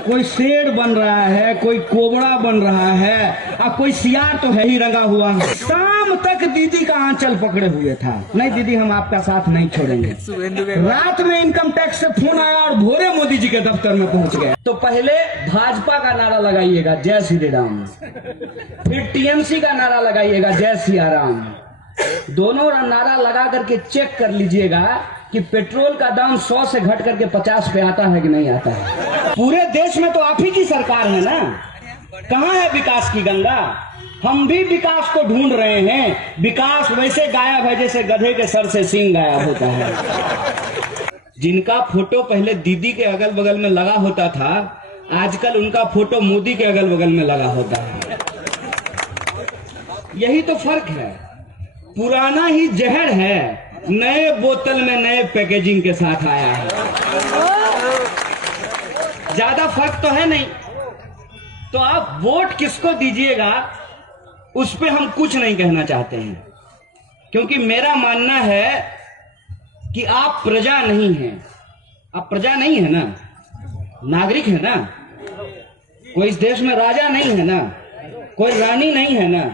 कोई शेर बन रहा है, कोई कोबरा बन रहा है, और कोई सियार तो है ही रंगा हुआ। शाम तक दीदी का आंचल पकड़े हुए था, नहीं दीदी हम आपका साथ नहीं छोड़ेंगे। रात में इनकम टैक्स से फोन आया और भोरे मोदी जी के दफ्तर में पहुंच गए। तो पहले भाजपा का नारा लगाइएगा जय श्री राम, फिर टीएमसी का नारा लगाइएगा जय सिया राम। दोनों नारा लगा करके चेक कर लीजिएगा कि पेट्रोल का दाम 100 से घट करके 50 पे आता है कि नहीं आता है। पूरे देश में तो आप ही की सरकार है ना, कहाँ है विकास की गंगा? हम भी विकास को ढूंढ रहे हैं। विकास वैसे गायब है जैसे गधे के सर से सींग गायब होता है। जिनका फोटो पहले दीदी के अगल बगल में लगा होता था, आजकल उनका फोटो मोदी के अगल बगल में लगा होता है। यही तो फर्क है। पुराना ही जहर है, नए बोतल में नए पैकेजिंग के साथ आया है। ज्यादा फर्क तो है नहीं। तो आप वोट किसको दीजिएगा उस पे हम कुछ नहीं कहना चाहते हैं, क्योंकि मेरा मानना है कि आप प्रजा नहीं हैं। आप प्रजा नहीं है ना, नागरिक है ना। कोई इस देश में राजा नहीं है ना, कोई रानी नहीं है ना।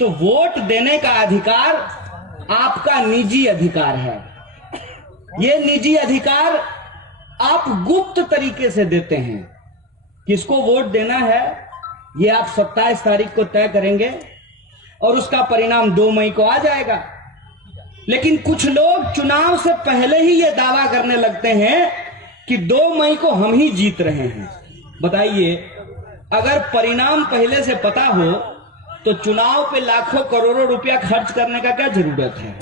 तो वोट देने का अधिकार आपका निजी अधिकार है। ये निजी अधिकार आप गुप्त तरीके से देते हैं। किसको वोट देना है ये आप 27 तारीख को तय करेंगे और उसका परिणाम 2 मई को आ जाएगा। लेकिन कुछ लोग चुनाव से पहले ही ये दावा करने लगते हैं कि 2 मई को हम ही जीत रहे हैं। बताइए, अगर परिणाम पहले से पता हो तो चुनाव पे लाखों करोड़ों रुपया खर्च करने का क्या जरूरत है?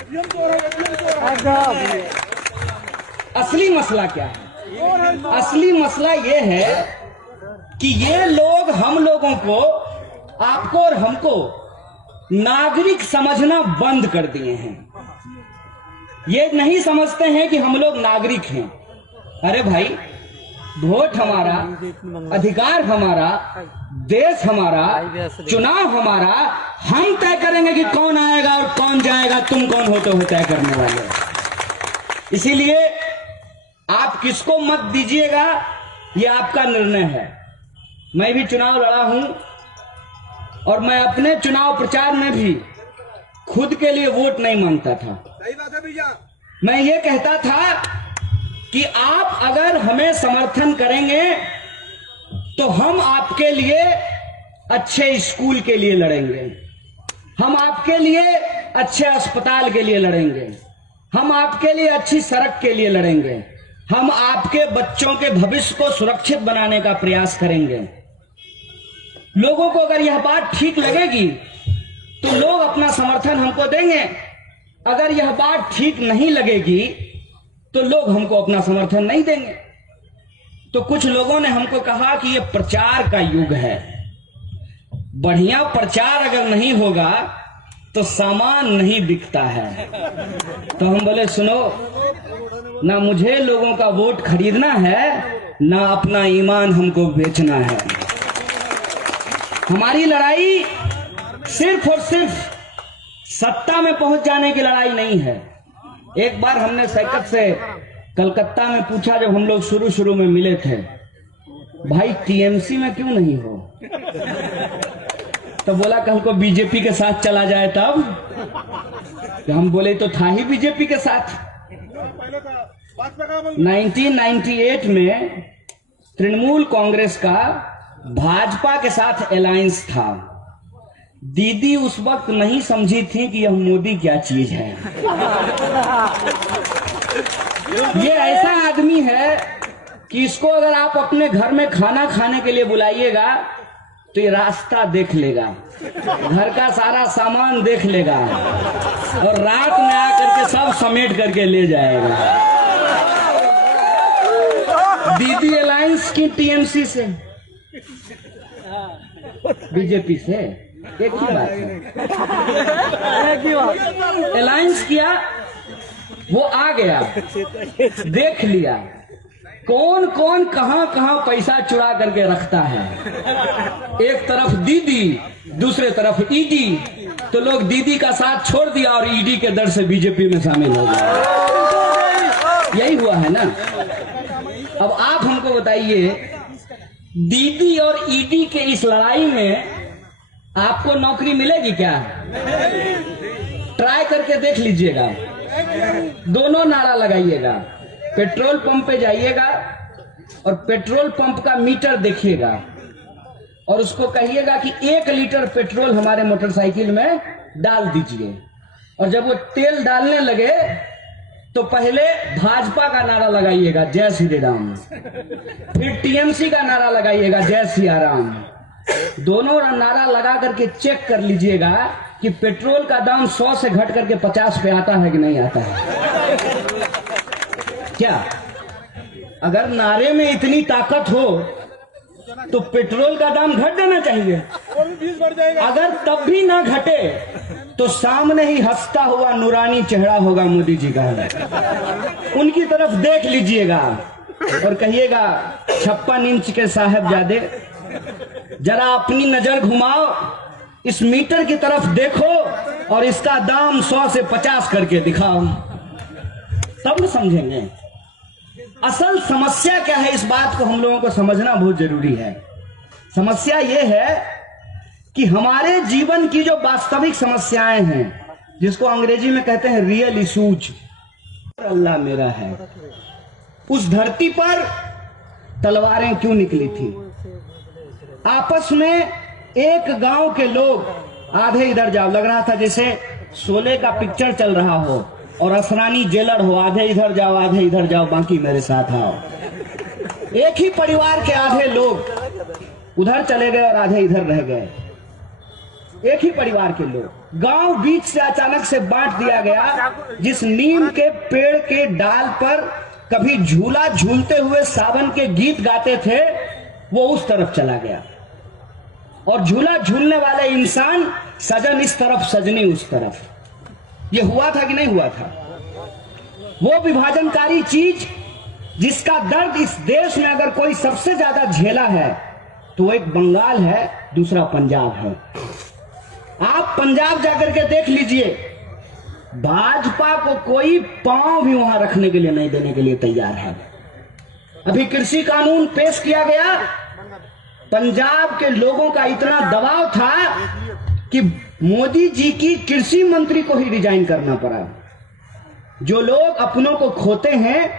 असली मसला क्या है? असली मसला ये है कि ये लोग हम लोगों को, आपको और हमको नागरिक समझना बंद कर दिए हैं। ये नहीं समझते हैं कि हम लोग नागरिक हैं। अरे भाई, वोट हमारा, अधिकार हमारा, देश हमारा, चुनाव हमारा। हम तय करेंगे कि कौन आएगा और कौन जाएगा। तुम कौन होते हो तय करने वाले? इसीलिए आप किसको मत दीजिएगा ये आपका निर्णय है। मैं भी चुनाव लड़ा हूं और मैं अपने चुनाव प्रचार में भी खुद के लिए वोट नहीं मांगता था। सही बात है भैया। मैं ये कहता था कि आप अगर हमें समर्थन करेंगे तो हम आपके लिए अच्छे स्कूल के लिए लड़ेंगे, हम आपके लिए अच्छे अस्पताल के लिए लड़ेंगे, हम आपके लिए अच्छी सड़क के लिए लड़ेंगे, हम आपके बच्चों के भविष्य को सुरक्षित बनाने का प्रयास करेंगे। लोगों को अगर यह बात ठीक लगेगी तो लोग अपना समर्थन हमको देंगे। अगर यह बात ठीक नहीं लगेगी तो लोग हमको अपना समर्थन नहीं देंगे। तो कुछ लोगों ने हमको कहा कि यह प्रचार का युग है, बढ़िया प्रचार अगर नहीं होगा तो सामान नहीं बिकता है। तो हम बोले सुनो, ना मुझे लोगों का वोट खरीदना है, ना अपना ईमान हमको बेचना है। हमारी लड़ाई सिर्फ और सिर्फ सत्ता में पहुंच जाने की लड़ाई नहीं है। एक बार हमने सैकत से कलकत्ता में पूछा, जब हम लोग शुरू में मिले थे, भाई टीएमसी में क्यों नहीं हो? तो बोला कल को बीजेपी के साथ चला जाए तब। तो हम बोले तो था ही बीजेपी के साथ। 1998 में तृणमूल कांग्रेस का भाजपा के साथ अलायंस था। दीदी उस वक्त नहीं समझी थी कि यह मोदी क्या चीज है। ये ऐसा आदमी है कि इसको अगर आप अपने घर में खाना खाने के लिए बुलाइएगा तो ये रास्ता देख लेगा, घर का सारा सामान देख लेगा और रात में आकर के सब समेट करके ले जाएगा। दीदी अलायंस की टीएमसी से, बीजेपी से, एक ही बात है। अलायंस किया, वो आ गया, देख लिया कौन कौन कहां कहां पैसा चुरा करके रखता है। एक तरफ दीदी, दूसरे तरफ ईडी। तो लोग दीदी का साथ छोड़ दिया और ईडी के दर से बीजेपी में शामिल हो गए। यही हुआ है ना। अब आप हमको बताइए दीदी और ईडी के इस लड़ाई में आपको नौकरी मिलेगी क्या? ट्राई करके देख लीजिएगा, दोनों नारा लगाइएगा। पेट्रोल पंप पे जाइएगा और पेट्रोल पंप का मीटर देखिएगा और उसको कहिएगा कि 1 लीटर पेट्रोल हमारे मोटरसाइकिल में डाल दीजिए। और जब वो तेल डालने लगे तो पहले भाजपा का नारा लगाइएगा, जय श्री राम। फिर टीएमसी का नारा लगाइएगा, जय सिया राम। दोनों नारा लगा करके चेक कर लीजिएगा कि पेट्रोल का दाम 100 से घट करके 50 पे आता है कि नहीं आता है। क्या अगर नारे में इतनी ताकत हो तो पेट्रोल का दाम घट देना चाहिए। अगर तब भी ना घटे तो सामने ही हंसता हुआ नूरानी चेहरा होगा मोदी जी का, उनकी तरफ देख लीजिएगा और कहिएगा 56 इंच के साहबजादे जरा अपनी नजर घुमाओ, इस मीटर की तरफ देखो और इसका दाम 100 से 50 करके दिखाओ, तब समझेंगे असल समस्या क्या है। इस बात को हम लोगों को समझना बहुत जरूरी है। समस्या यह है कि हमारे जीवन की जो वास्तविक समस्याएं हैं, जिसको अंग्रेजी में कहते हैं रियल इशूज, अल्लाह मेरा है, उस धरती पर तलवारें क्यों निकली थी? आपस में एक गांव के लोग आधे इधर जाओ, लग रहा था जैसे शोले का पिक्चर चल रहा हो और असरानी जेलर हो, आधे इधर जाओ आधे इधर जाओ, बाकी मेरे साथ आओ। एक ही परिवार के आधे लोग उधर चले गए और आधे इधर रह गए। एक ही परिवार के लोग, गांव बीच से अचानक से बांट दिया गया। जिस नीम के पेड़ के डाल पर कभी झूला झूलते हुए सावन के गीत गाते थे, वो उस तरफ चला गया और झूला झूलने वाले इंसान, सजन इस तरफ सजनी उस तरफ। ये हुआ था कि नहीं हुआ था? वो विभाजनकारी चीज जिसका दर्द इस देश में अगर कोई सबसे ज्यादा झेला है तो वो एक बंगाल है, दूसरा पंजाब है। आप पंजाब जाकर के देख लीजिए, भाजपा को कोई पांव भी वहां रखने के लिए नहीं देने के लिए तैयार है। अभी कृषि कानून पेश किया गया, पंजाब के लोगों का इतना दबाव था कि मोदी जी की कृषि मंत्री को ही रिजाइन करना पड़ा। जो लोग अपनों को खोते हैं,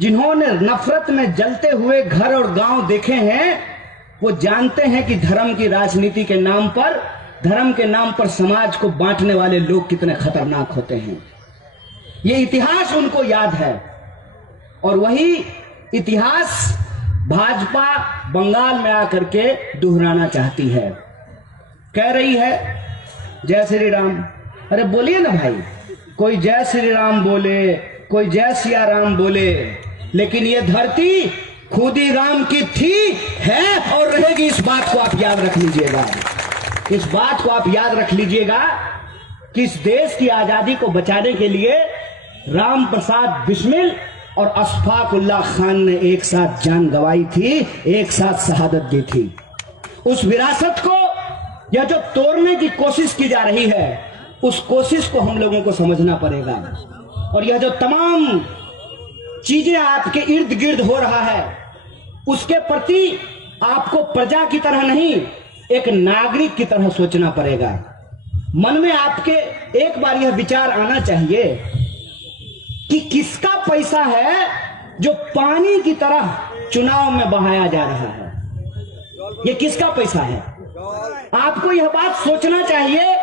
जिन्होंने नफरत में जलते हुए घर और गांव देखे हैं, वो जानते हैं कि धर्म की राजनीति के नाम पर, धर्म के नाम पर समाज को बांटने वाले लोग कितने खतरनाक होते हैं। ये इतिहास उनको याद है और वही इतिहास भाजपा बंगाल में आकर के दोहराना चाहती है। कह रही है जय श्री राम। अरे बोलिए ना भाई, कोई जय श्री राम बोले, कोई जय सिया राम बोले, लेकिन ये धरती खुदी राम की थी, है और रहेगी। इस बात को आप याद रख लीजिएगा। इस बात को आप याद रख लीजिएगा कि इस देश की आजादी को बचाने के लिए राम प्रसाद बिस्मिल और अशफाक उल्लाह खान ने एक साथ जान गंवाई थी, एक साथ शहादत दी थी। उस विरासत को यह जो तोड़ने की कोशिश की जा रही है, उस कोशिश को हम लोगों को समझना पड़ेगा। और यह जो तमाम चीजें आपके इर्द गिर्द हो रहा है, उसके प्रति आपको प्रजा की तरह नहीं, एक नागरिक की तरह सोचना पड़ेगा। मन में आपके एक बार यह विचार आना चाहिए कि किसका पैसा है जो पानी की तरह चुनाव में बहाया जा रहा है। ये किसका पैसा है? आपको यह बात सोचना चाहिए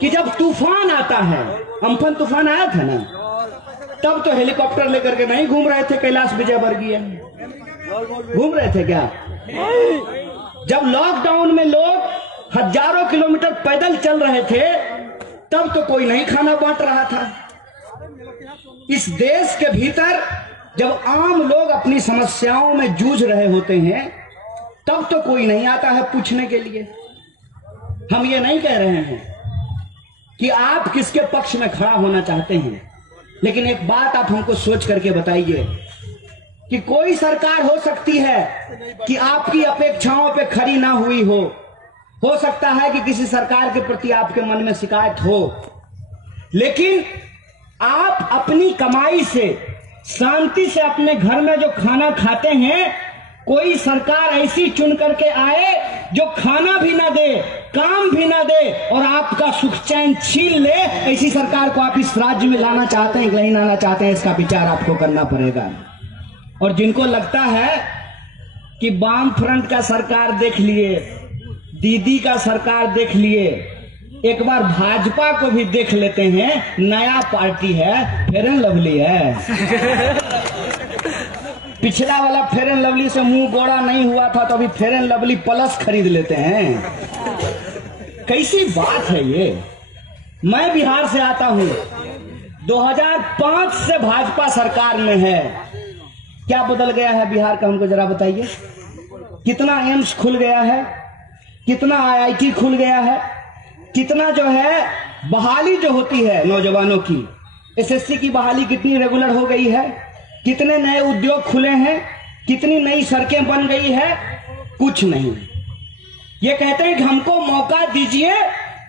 कि जब तूफान आता है, अम्फन तूफान आया था ना, तब तो हेलीकॉप्टर लेकर के नहीं घूम रहे थे कैलाश विजयवर्गीय, घूम रहे थे क्या? जब लॉकडाउन में लोग हजारों किलोमीटर पैदल चल रहे थे, तब तो कोई नहीं खाना बांट रहा था। इस देश के भीतर जब आम लोग अपनी समस्याओं में जूझ रहे होते हैं, तब तो कोई नहीं आता है पूछने के लिए। हम ये नहीं कह रहे हैं कि आप किसके पक्ष में खड़ा होना चाहते हैं, लेकिन एक बात आप हमको सोच करके बताइए कि कोई सरकार हो सकती है कि आपकी अपेक्षाओं पे खरी ना हुई हो सकता है कि किसी सरकार के प्रति आपके मन में शिकायत हो, लेकिन आप अपनी कमाई से शांति से अपने घर में जो खाना खाते हैं, कोई सरकार ऐसी चुन करके आए जो खाना भी ना दे, काम भी ना दे और आपका सुख चैन छीन ले। ऐसी सरकार को आप इस राज्य में लाना चाहते हैं कि नहीं लाना चाहते हैं, इसका विचार आपको करना पड़ेगा। और जिनको लगता है कि वाम फ्रंट का सरकार देख लिए, दीदी का सरकार देख लिए, एक बार भाजपा को भी देख लेते हैं। नया पार्टी है, फेयर एंड लवली है। पिछला वाला फेयर एंड लवली से मुंह गोड़ा नहीं हुआ था तो अभी फेयर एंड लवली प्लस खरीद लेते हैं। कैसी बात है ये। मैं बिहार से आता हूं, 2005 से भाजपा सरकार में है। क्या बदल गया है बिहार का, हमको जरा बताइए। कितना एम्स खुल गया है, कितना IIT खुल गया है, कितना जो है बहाली जो होती है नौजवानों की, SSC की बहाली कितनी रेगुलर हो गई है, कितने नए उद्योग खुले हैं, कितनी नई सड़कें बन गई है, कुछ नहीं। ये कहते हैं कि हमको मौका दीजिए,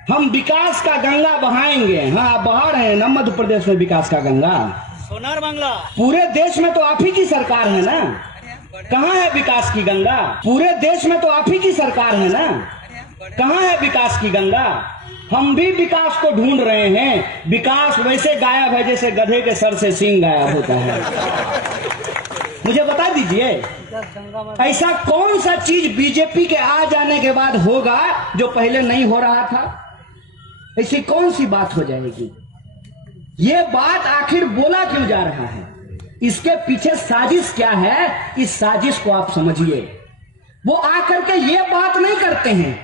हम विकास का गंगा बहाएंगे। हाँ, आप बहा रहे हैं ना मध्य प्रदेश में विकास का गंगा, सोनार बांग्ला। पूरे देश में तो आप ही की सरकार है ना, कहाँ है विकास की गंगा? पूरे देश में तो आप ही की सरकार है ना, कहाँ है विकास की गंगा? हम भी विकास को ढूंढ रहे हैं। विकास वैसे गायब है जैसे गधे के सर से सींग गायब होता है। मुझे बता दीजिए, ऐसा कौन सा चीज बीजेपी के आ जाने के बाद होगा जो पहले नहीं हो रहा था? ऐसी कौन सी बात हो जाएगी? ये बात आखिर बोला क्यों जा रहा है? इसके पीछे साजिश क्या है? इस साजिश को आप समझिए। वो आकर के ये बात नहीं करते हैं,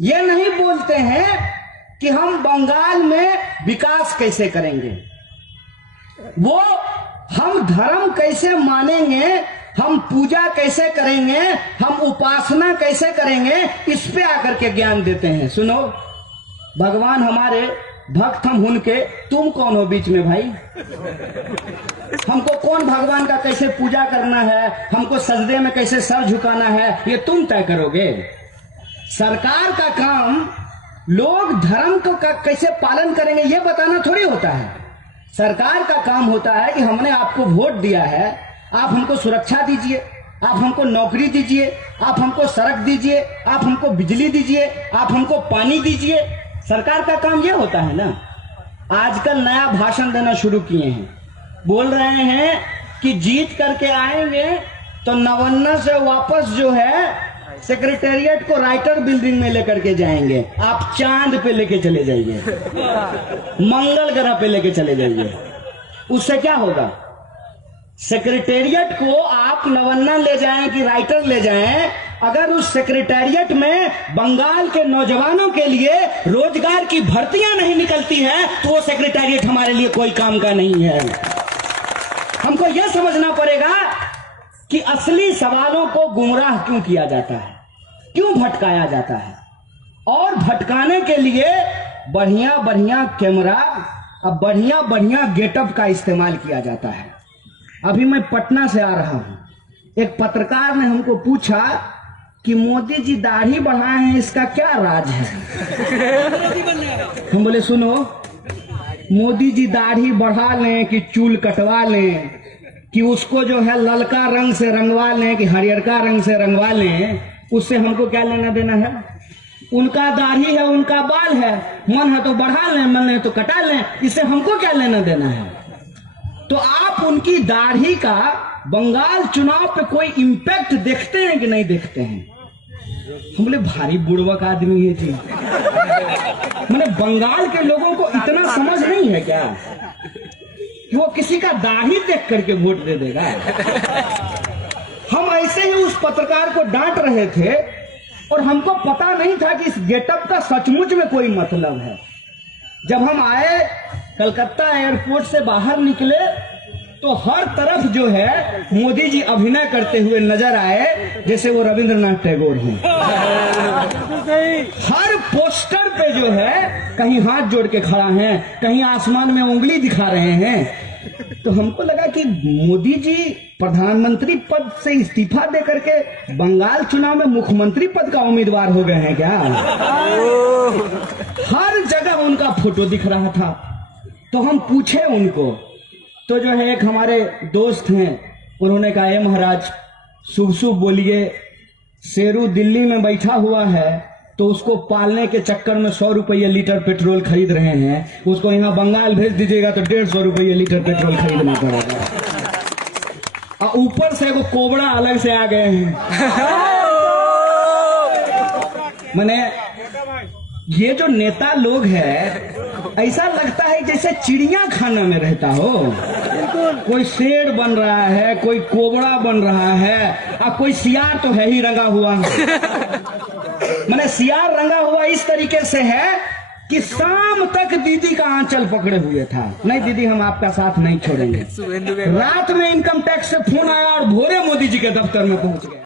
ये नहीं बोलते हैं कि हम बंगाल में विकास कैसे करेंगे, वो हम धर्म कैसे मानेंगे, हम पूजा कैसे करेंगे, हम उपासना कैसे करेंगे, इस पे आकर के ज्ञान देते हैं। सुनो, भगवान हमारे, भक्त हम उनके, तुम कौन हो बीच में भाई? हमको कौन भगवान का कैसे पूजा करना है, हमको सजदे में कैसे सर झुकाना है, ये तुम तय करोगे। सरकार का काम लोग धर्म को कैसे पालन करेंगे ये बताना थोड़ी होता है। सरकार का काम होता है कि हमने आपको वोट दिया है, आप हमको सुरक्षा दीजिए, आप हमको नौकरी दीजिए, आप हमको सड़क दीजिए, आप हमको बिजली दीजिए, आप हमको पानी दीजिए। सरकार का काम ये होता है ना। आजकल नया भाषण देना शुरू किए हैं, बोल रहे हैं कि जीत करके आएंगे तो नवन्ना से वापस जो है सेक्रेटेरिएट को राइटर बिल्डिंग में लेकर के जाएंगे, आप चांद पे लेके चले जाइए, मंगल ग्रह पे लेके चले जाइए। उससे क्या होगा? सेक्रेटेरिएट को आप नवन्ना ले जाएं कि राइटर ले जाएं, अगर उस सेक्रेटेरिएट में बंगाल के नौजवानों के लिए रोजगार की भर्तियां नहीं निकलती हैं तो वो सेक्रेटेरिएट हमारे लिए कोई काम का नहीं है। हमको यह समझना पड़ेगा कि असली सवालों को गुमराह क्यों किया जाता है, क्यों भटकाया जाता है, और भटकाने के लिए बढ़िया बढ़िया कैमरा और बढ़िया बढ़िया गेटअप का इस्तेमाल किया जाता है। अभी मैं पटना से आ रहा हूं, एक पत्रकार ने हमको पूछा कि मोदी जी दाढ़ी बढ़ाए हैं, इसका क्या राज है? हम बोले सुनो, मोदी जी दाढ़ी बढ़ा लें कि चूल कटवा लें, कि उसको जो है ललका रंग से रंगवा लें कि हरियरका रंग से रंगवा लें, उससे हमको क्या लेना देना है? उनका दाढ़ी है, उनका बाल है, मन है तो बढ़ा लें, मन है तो कटा लें, इससे हमको क्या लेना देना है? तो आप उनकी दाढ़ी का बंगाल चुनाव पे कोई इम्पैक्ट देखते हैं कि नहीं देखते हैं? हम बोले भारी बुड़वक आदमी है जी। मैंने बंगाल के लोगों को इतना समझ नहीं है क्या कि वो किसी का दाढ़ी देख करके वोट दे देगा? हम ऐसे ही उस पत्रकार को डांट रहे थे और हमको पता नहीं था कि इस गेटअप का सचमुच में कोई मतलब है। जब हम आए, कलकत्ता एयरपोर्ट से बाहर निकले तो हर तरफ जो है मोदी जी अभिनय करते हुए नजर आए जैसे वो रविंद्रनाथ टैगोर हैं। हर पोस्टर पे जो है कहीं हाथ जोड़ के खड़ा हैं, कहीं आसमान में उंगली दिखा रहे हैं। तो हमको लगा कि मोदी जी प्रधानमंत्री पद से इस्तीफा दे करके बंगाल चुनाव में मुख्यमंत्री पद का उम्मीदवार हो गए हैं क्या? हर जगह उनका फोटो दिख रहा था। तो हम पूछे उनको, तो जो है एक हमारे दोस्त हैं, उन्होंने कहा, महाराज शुभ शुभ बोलिए। शेरू दिल्ली में बैठा हुआ है तो उसको पालने के चक्कर में 100 रुपये लीटर पेट्रोल खरीद रहे हैं, उसको यहाँ बंगाल भेज दीजिएगा तो 150 रुपये लीटर पेट्रोल खरीदना पड़ेगा। और ऊपर से वो कोबरा अलग से आ गए हैं। मैंने ये जो नेता लोग हैं ऐसा लगता है जैसे चिड़िया खाना में रहता हो। कोई शेर बन रहा है, कोई कोबरा बन रहा है, और कोई सियार तो है ही रंगा हुआ। मैंने सियार रंगा हुआ इस तरीके से है कि शाम तक दीदी का आंचल पकड़े हुए था, नहीं दीदी हम आपका साथ नहीं छोड़ेंगे। रात में इनकम टैक्स से फोन आया और भोरे मोदी जी के दफ्तर में पहुंच गए।